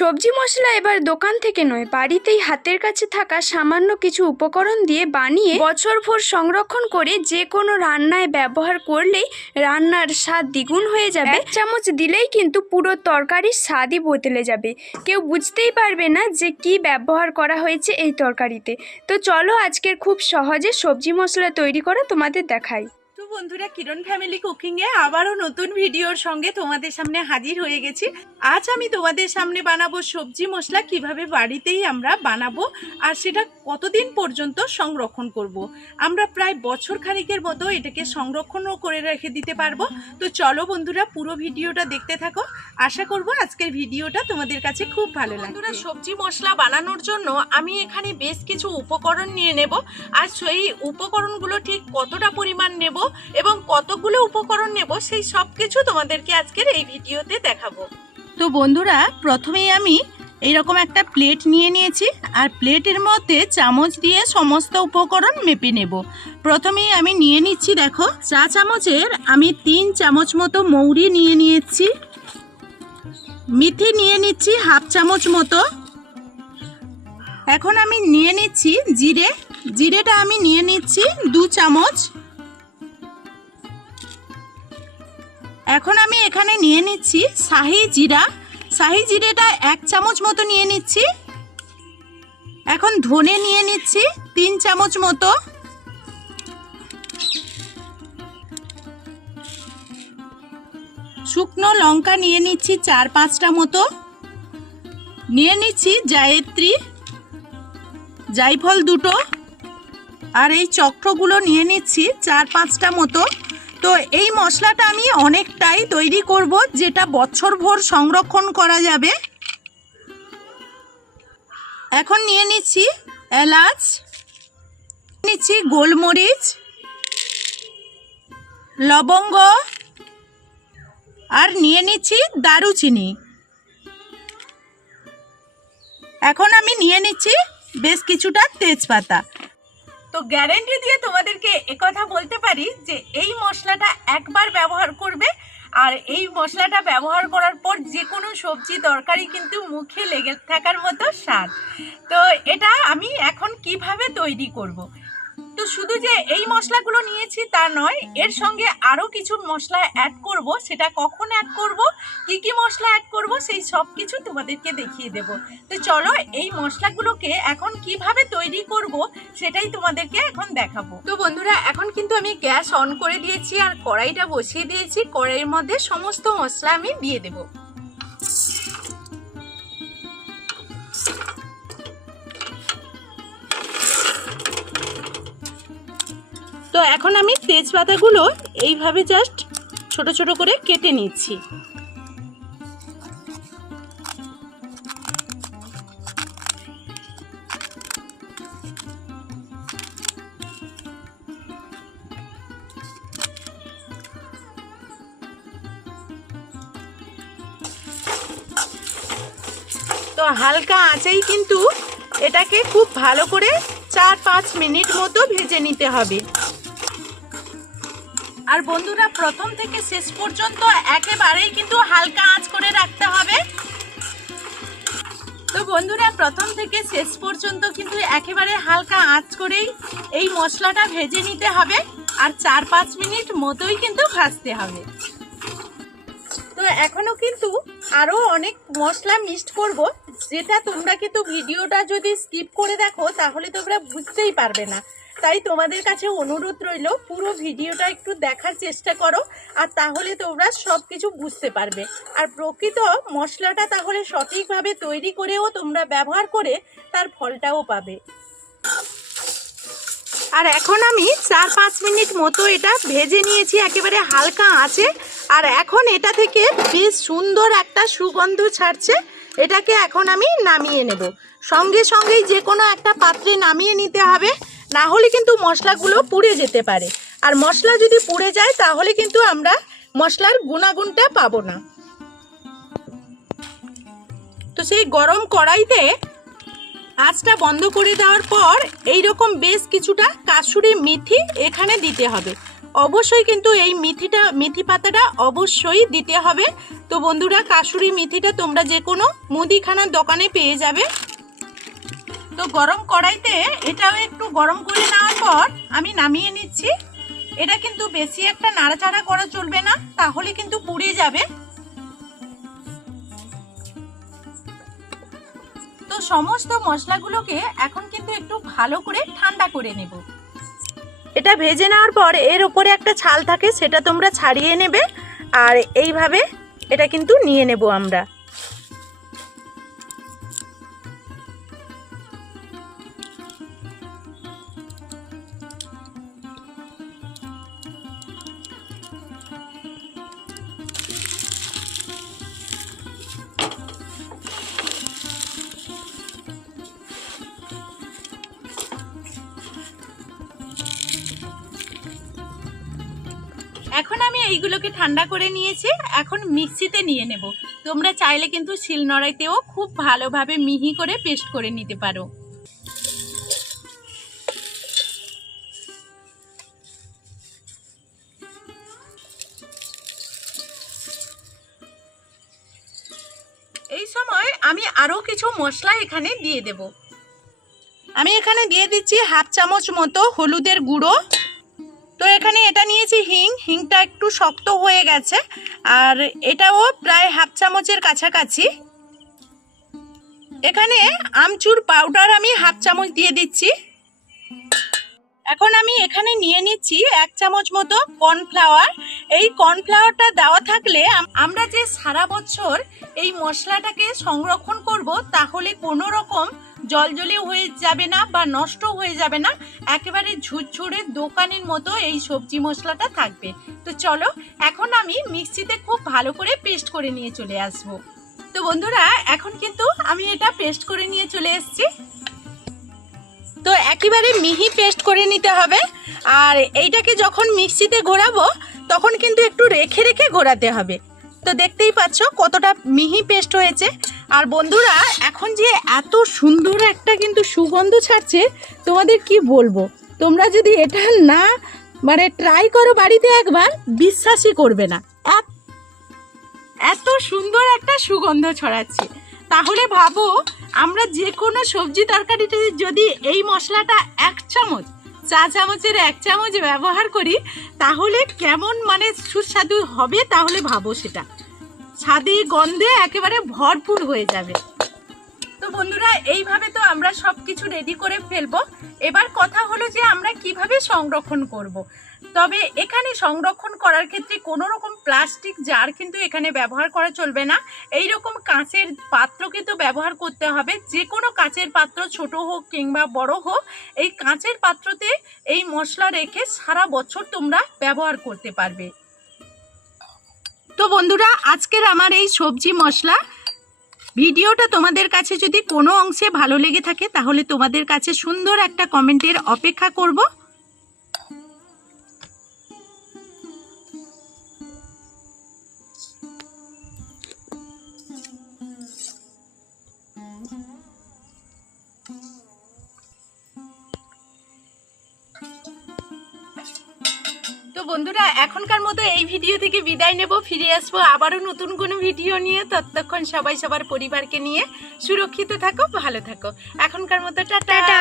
সবজি মশলা এবার দোকান থেকে নয় বাড়িতেই হাতের কাছে থাকা সামান্য কিছু উপকরণ দিয়ে বানিয়ে বছরভর সংরক্ষণ করে যে কোনো রান্নায় ব্যবহার করলেই রান্নার স্বাদ দ্বিগুণ হয়ে যাবে। এক চামচ দিলেই কিন্তু পুরো তরকারির স্বাদই বদলে যাবে। কেউ বুঝতেই পারবে না যে কি ব্যবহার করা হয়েছে এই তরকারিতে। তো চলো আজকের খুব সহজে সবজি মশলা তৈরি করা তোমাদের দেখাই। বন্ধুরা কিরণ ফ্যামিলি কুকিংয়ে আবারও নতুন ভিডিওর সঙ্গে তোমাদের সামনে হাজির হয়ে গেছি। আজ আমি তোমাদের সামনে বানাবো সবজি মশলা কীভাবে বাড়িতেই আমরা বানাবো আর সেটা কতদিন পর্যন্ত সংরক্ষণ করব। আমরা প্রায় বছর খানিকের মতো এটাকে সংরক্ষণও করে রেখে দিতে পারব। তো চলো বন্ধুরা পুরো ভিডিওটা দেখতে থাকো। আশা করব আজকের ভিডিওটা তোমাদের কাছে খুব ভালো লাগবে বন্ধুরা সবজি মশলা বানানোর জন্য আমি এখানে বেশ কিছু উপকরণ নিয়ে নেব। আর সেই উপকরণগুলো ঠিক কতটা পরিমাণ নেব এবং কতগুলো উপকরণ নেব সেই সব কিছু তোমাদেরকে আজকের এই ভিডিওতে দেখাবো। তো বন্ধুরা, প্রথমেই আমি এইরকম একটা প্লেট নিয়ে নিয়েছি আর প্লেটের মধ্যে চামচ দিয়ে সমস্ত উপকরণ মেপে নেব। প্রথমেই আমি নিয়ে নিচ্ছি, দেখো, চা চামচের আমি তিন চামচ মতো মৌরি নিয়ে নিয়েছি, মিথি নিয়ে নিচ্ছি হাফ চামচ মতো। এখন আমি নিয়ে নিচ্ছি জিরে, জিরেটা আমি নিয়ে নিচ্ছি দু চামচ। এখন আমি এখানে নিয়ে নিচ্ছি শাহি জিরা। শাহি জিরেটা এক চামচ মতো নিয়ে নিচ্ছি। এখন ধনে নিয়ে নিচ্ছি তিন চামচ মতো। শুকনো লঙ্কা নিয়ে নিচ্ছি চার পাঁচটা মতো। নিয়ে নিচ্ছি জায়ত্রী, জাইফল দুটো। আর এই চক্রগুলো নিয়ে নিচ্ছি চার পাঁচটা মতো। তো এই মশলাটা আমি অনেকটাই তৈরি করব, যেটা বছরভর সংরক্ষণ করা যাবে। এখন নিয়ে নিচ্ছি এলাচ, নিচ্ছি গোলমরিচ, লবঙ্গ, আর নিয়ে নিচ্ছি দারুচিনি। এখন আমি নিয়ে নিচ্ছি বেশ কিছুটা তেজপাতা। তো গ্যারেন্টি দিয়ে তোমাদেরকে একথা বলতে পারি যে এই মশলাটা একবার ব্যবহার করবে, আর এই মশলাটা ব্যবহার করার পর যে কোনো সবজি তরকারি কিন্তু মুখে লেগে থাকার মতো স্বাদ তো এটা আমি এখন কীভাবে তৈরি করব। তো শুধু যে এই মশলাগুলো নিয়েছি তা নয়, এর সঙ্গে আরও কিছু মশলা অ্যাড করব, সেটা কখন অ্যাড করব, কি কি মশলা অ্যাড করব, সেই সব কিছু তোমাদেরকে দেখিয়ে দেব। তো চলো এই মশলাগুলোকে এখন কীভাবে তৈরি করব, সেটাই তোমাদেরকে এখন দেখাবো। তো বন্ধুরা, এখন কিন্তু আমি গ্যাস অন করে দিয়েছি আর কড়াইটা বসিয়ে দিয়েছি। কড়াইয়ের মধ্যে সমস্ত মশলা আমি দিয়ে দেব। তো এখন আমি তেজপাতাগুলো এইভাবে জাস্ট ছোট ছোট করে কেটে নিচ্ছি। তো হালকা আঁচেই কিন্তু এটাকে খুব ভালো করে চার পাঁচ মিনিট মতো ভেজে নিতে হবে। আর বন্ধুরা, প্রথম থেকে শেষ পর্যন্ত একেবারেই কিন্তু হালকা আঁচ করে রাখতে হবে। তো বন্ধুরা, প্রথম থেকে শেষ পর্যন্ত কিন্তু একেবারে হালকা আঁচ করেই এই মশলাটা ভেজে নিতে হবে আর চার পাঁচ মিনিট মতোই কিন্তু ভাজতে হবে। তো এখনও কিন্তু আরও অনেক মশলা মিক্সড করব, যেটা তোমরা কিন্তু ভিডিওটা যদি স্কিপ করে দেখো, তাহলে তোমরা বুঝতেই পারবে না। তাই তোমাদের কাছে অনুরোধ রইল, পুরো ভিডিওটা একটু দেখার চেষ্টা করো, আর তাহলে তোমরা সব কিছু বুঝতে পারবে। আর প্রকৃত মশলাটা তাহলে সঠিকভাবে তৈরি করেও তোমরা ব্যবহার করে তার ফলটাও পাবে। আর এখন আমি চার পাঁচ মিনিট মতো এটা ভেজে নিয়েছি, একেবারে হালকা আঁচে। আর এখন এটা থেকে বেশ সুন্দর একটা সুগন্ধ ছাড়ছে, এটাকে এখন আমি নামিয়ে নেব। সঙ্গে সঙ্গেই যে কোনো একটা পাত্রে নামিয়ে নিতে হবে। না হলে কিন্তু মশলাগুলো পুড়ে যেতে পারে। আর মশলা যদি পুড়ে যায়, তাহলে কিন্তু আমরা মশলার গুণাগুণটা পাবো না। তো সেই গরম কড়াইতে আঁচটা বন্ধ করে দেওয়ার পর এই রকম বেশ কিছুটা কাসুরি মেথি এখানে দিতে হবে। অবশ্যই কিন্তু এই মেথিটা, মেথি পাতাটা অবশ্যই দিতে হবে। তো বন্ধুরা, কাসুরি মেথিটা তোমরা যে কোনো মুদিখানার দোকানে পেয়ে যাবে। তো গরম কড়াইতে এটাও একটু গরম করে নেওয়ার পর আমি নামিয়ে নিচ্ছি। এটা কিন্তু বেশি একটা নাড়াচাড়া করা চলবে না, তাহলে কিন্তু পুড়ে যাবে। তো সমস্ত মশলাগুলোকে এখন কিন্তু একটু ভালো করে ঠান্ডা করে নেব। এটা ভেজে নেওয়ার পর এর উপরে একটা ছাল থাকে, সেটা তোমরা ছাড়িয়ে নেবে। আর এইভাবে এটা কিন্তু নিয়ে নেব আমরা। এখন আমি এইগুলোকে ঠান্ডা করে নিয়েছি, এখন মিক্সিতে নিয়ে নেব। তোমরা চাইলে কিন্তু শিলনড়াইতেও খুব ভালোভাবে মিহি করে পেস্ট করে নিতে পারো। এই সময় আমি আরও কিছু মশলা এখানে দিয়ে দেব। আমি এখানে দিয়ে দিচ্ছি হাফ চামচ মতো হলুদের গুঁড়ো। তো এখানে এটা নিয়েছি হিং। হিংটা একটু শক্ত হয়ে গেছে। আর এটাও প্রায় হাফ চামচের কাছাকাছি। এখানে আমচুর পাউডার আমি হাফ চামচ দিয়ে দিচ্ছি। এখন আমি এখানে নিয়ে নিচ্ছি এক চামচ মতো কর্নফ্লাওয়ার। এই কর্নফ্লাওয়ারটা দেওয়া থাকলে আমরা যে সারা বছর এই মশলাটাকে সংরক্ষণ করব, তাহলে কোনো রকম জলজলে হয়ে যাবে না বা নষ্ট হয়ে যাবে না, একেবারে ঝুরঝুরে দোকানের মতো এই সবজি মশলাটা থাকবে। তো চলো, এখন আমি মিক্সিতে খুব ভালো করে পেস্ট করে নিয়ে চলে আসব। তো বন্ধুরা, এখন কিন্তু আমি এটা পেস্ট করে নিয়ে চলে এসেছি। তো একেবারে মিহি পেস্ট করে নিতে হবে। আর এইটাকে যখন মিক্সিতে ঘোরাবো, তখন কিন্তু একটু রেখে রেখে ঘোরাতে হবে। তো দেখতেই পাচ্ছ কতটা মিহি পেস্ট হয়েছে। আর বন্ধুরা, এখন যে এত সুন্দর একটা কিন্তু সুগন্ধ ছাড়ছে, তোমাদের কি বলব? তোমরা যদি এটা না মানে ট্রাই করো বাড়িতে একবার, বিশ্বাসই করবে না। এত- সুন্দর একটা সুগন্ধ ছড়াচ্ছে। তাহলে ভাবো, আমরা যে কোনো সবজি তরকারিতে যদি এই মশলাটা এক চামচ, চা চামচের এক চামচ ব্যবহার করি, তাহলে কেমন মানে সুস্বাদু হবে, তাহলে ভাবো সেটা। স্বাদে গন্ধে একেবারে ভরপুর হয়ে যাবে। তো বন্ধুরা, এইভাবে তো আমরা সব কিছু রেডি করে ফেলব। এবার কথা হলো যে আমরা কীভাবে সংরক্ষণ করব। তবে এখানে সংরক্ষণ করার ক্ষেত্রে কোনো রকম প্লাস্টিক জার কিন্তু এখানে ব্যবহার করা চলবে না। এই রকম কাঁচের পাত্র কিন্তু ব্যবহার করতে হবে। যে কোনো কাঁচের পাত্র, ছোট হোক কিংবা বড় হোক, এই কাঁচের পাত্রতে এই মশলা রেখে সারা বছর তোমরা ব্যবহার করতে পারবে। তো বন্ধুরা, আজকের আমার এই সবজি মশলা ভিডিওটা তোমাদের কাছে যদি কোনো অংশে ভালো লেগে থাকে, তাহলে তোমাদের কাছে সুন্দর একটা কমেন্টের অপেক্ষা করব। তো বন্ধুরা, এখনকার মতো এই ভিডিও থেকে বিদায় নেব। ফিরে আসব আবারও নতুন কোনো ভিডিও নিয়ে ততক্ষণ সবাই সবার পরিবারকে নিয়ে সুরক্ষিত থাকো, ভালো থাকো। এখনকার মতো টাটা।